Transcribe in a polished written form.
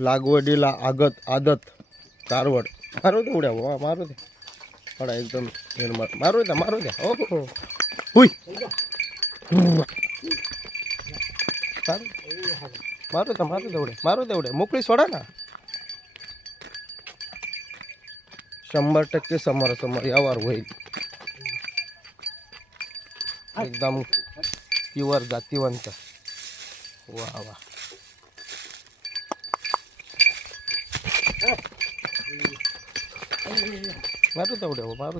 लागवडीला आदत कारवड. मारू दे उड्या बाबा, मारू दे. थोडा एकदम निर्मळ. मारू द्या, मारू द्या. हो हो. हुई. मारू द्या, मारू दे उड्या, मारू दे उड्या. मोकळी सोडा ना. 100% समोरासमोर यावर होईल. एकदम प्युअर जातीवंत. वा वा. मारू तेवढे हो, मारू.